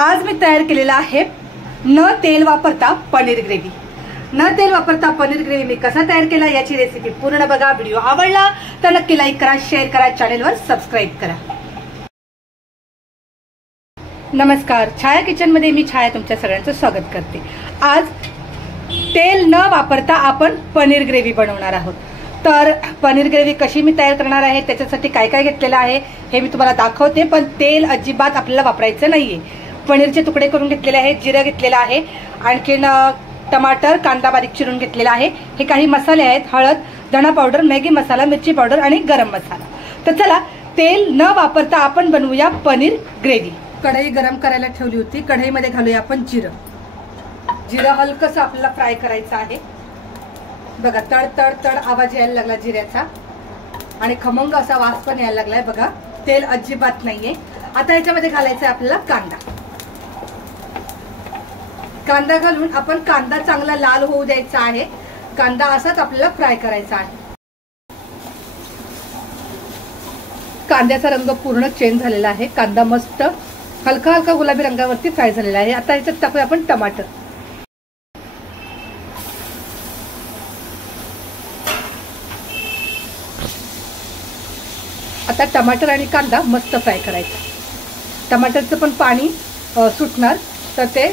आज मी तयार केलेला आहे न तेल वापरता पनीर ग्रेव्ही। न तेल वापरता पनीर ग्रेव्ही मी कसा तयार केला याची रेसिपी पूर्ण बघा। व्हिडिओ आवडला तर नक्की लाईक करा, शेअर करा, चॅनलवर सबस्क्राईब करा। नमस्कार, छाया किचन मध्ये मी छाया तुमच्या सगळ्यांचं स्वागत करते। आज तेल न वापरता आपण पनीर ग्रेव्ही बनवणार आहोत। तर पनीर ग्रेव्ही कशी मी तयार करणार आहे, त्याच्यासाठी काय काय घेतलेलं आहे हे मी तुम्हाला दाखवते। पण तेल अजिबात आपल्याला वापरायचं नाहीये। पनीरचे तुकडे करून घेतलेले आहेत, जिरं घेतलेलं आहे, आणखीन टमाटर, कांदा बारीक चिरून घेतलेला आहे। हे काही मसाले आहेत, हळद, धना पावडर, मॅगी मसाला, मिरची पावडर आणि गरम मसाला। तर चला तेल न वापरता आपण बनवूया पनीर ग्रेव्ही। कढई गरम करायला ठेवली होती, कढईमध्ये घालूया आपण जिरं। जिरं हलकंसं आपल्याला फ्राय करायचं आहे। बघा तड तड तड आवाज यायला लागला जिऱ्याचा आणि खमंग असा वास पण यायला लागलाय। बघा तेल अजिबात नाहीये। आता याच्यामध्ये घालायचं आहे आपल्याला कांदा। कांदा घालून आपण कांदा चांगला लाल होऊ द्यायचा आहे। कांदा असाच आपल्याला फ्राय करायचा आहे। कांद्याचा रंग पूर्ण चेंज झालेला आहे। कांदा मस्त हलका हलका गुलाबी रंगावरती फ्राय झालेला आहे। आता याच्यात टाकूया आपण टमाटर। आता टमाटर आणि कांदा मस्त फ्राय करायचा। टमाटरचं पण पाणी सुटणार तर ते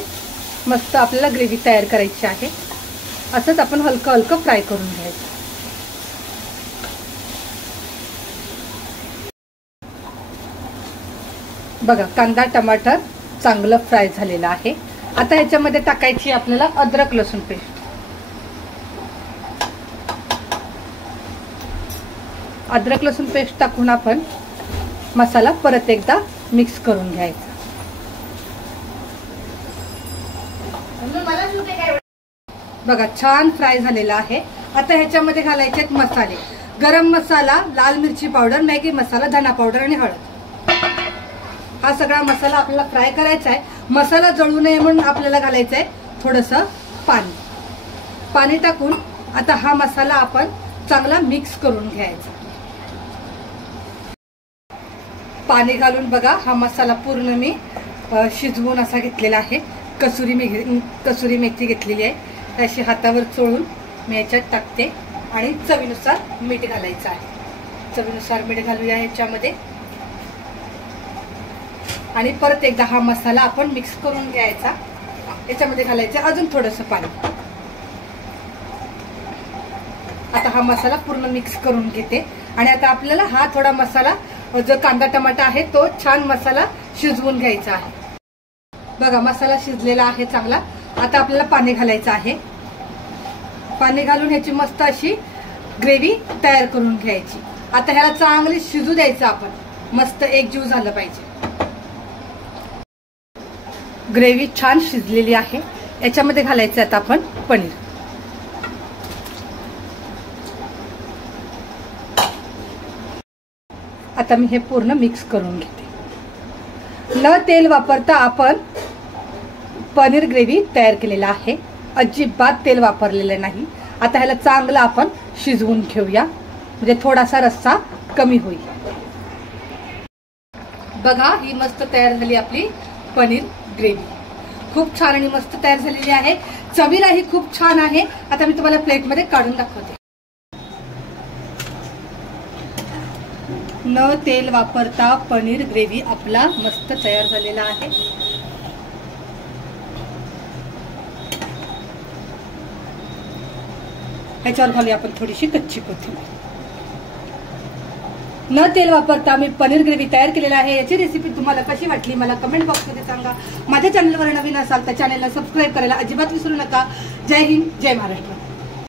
मस्त आपल्याला ग्रेव्ही तयार करायची आहे। असंच आपण हलकं हलकं फ्राय करून घ्यायचं। बघा कांदा टमाटर चांगलं फ्राय झालेलं आहे। आता याच्यामध्ये टाकायची आपल्याला अद्रक लसूण पेस्ट। अद्रक लसूण पेस्ट टाकून आपण मसाला परत एकदा मिक्स करून घ्यायचा। बघा छान फ्राय झालेला आहे। आता ह्याच्यामध्ये घालायचे आहेत मसाले, गरम मसाला, लाल मिरची पावडर, मॅगी मसाला, धना पावडर आणि हळद। हा सगळा मसाला आपल्याला फ्राय करायचा आहे। मसाला जळू नये म्हणून आपल्याला घालायचं आहे थोडंसं पाणी। पाणी टाकून आता हा मसाला आपण चांगला मिक्स करून घ्यायचा। पाणी घालून बघा हा मसाला पूर्ण मी शिजवून असा घेतलेला आहे। कसुरी मेथी घेतलेली आहे, अशी हातावर चोळून मी याच्यात टाकते आणि चवीनुसार मीठ घालायचं आहे। चवीनुसार मीठ घालूया याच्यामध्ये आणि परत एकदा हा मसाला आपण मिक्स करून घ्यायचा। याच्यामध्ये घालायचं अजून थोडंसं पाणी। आता हा मसाला पूर्ण मिक्स करून घेते आणि आता आपल्याला हा थोडा मसाला जो कांदा टमाटा आहे तो छान मसाला शिजवून घ्यायचा आहे। बघा मसाला शिजलेला आहे चांगला। आता आपल्याला पाणी घालायचं आहे। पाणी घालून ह्याची मस्त अशी ग्रेव्ही तयार करून घ्यायची। आता ह्याला चांगली शिजू द्यायचं आपण, मस्त एकजीव झालं पाहिजे। ग्रेव्ही छान शिजलेली आहे। याच्यामध्ये घालायचं आता आपण पनीर। आता मी हे पूर्ण मिक्स करून घेते। न तेल वापरता आपण पनीर ग्रेव्ही तयार केलेला आहे। अजिबात तेल वापरलेलं नाही। आता ह्याला चांगलं आपण शिजवून घेऊया, म्हणजे थोडासा रस्सा कमी होईल। बघा ही मस्त तयार झाली आपली पनीर ग्रेव्ही। खूप छान आणि मस्त तयार झालेली आहे। चवीलाही खूप छान आहे। आता मी तुम्हाला प्लेटमध्ये काढून दाखवते। न तेल वापरता पनीर ग्रेव्ही आपला मस्त तयार झालेला आहे। ह्याच्यावर घालूया आपण थोडीशी कच्ची कोथिंबीर। न तेल वापरता मी पनीर ग्रेव्ही तयार केलेला आहे। याची रेसिपी तुम्हाला कशी वाटली मला कमेंट बॉक्समध्ये सांगा। माझ्या चॅनलवर नवीन असाल तर चॅनलला सबस्क्राईब करायला अजिबात विसरू नका। जय हिंद, जय महाराष्ट्र।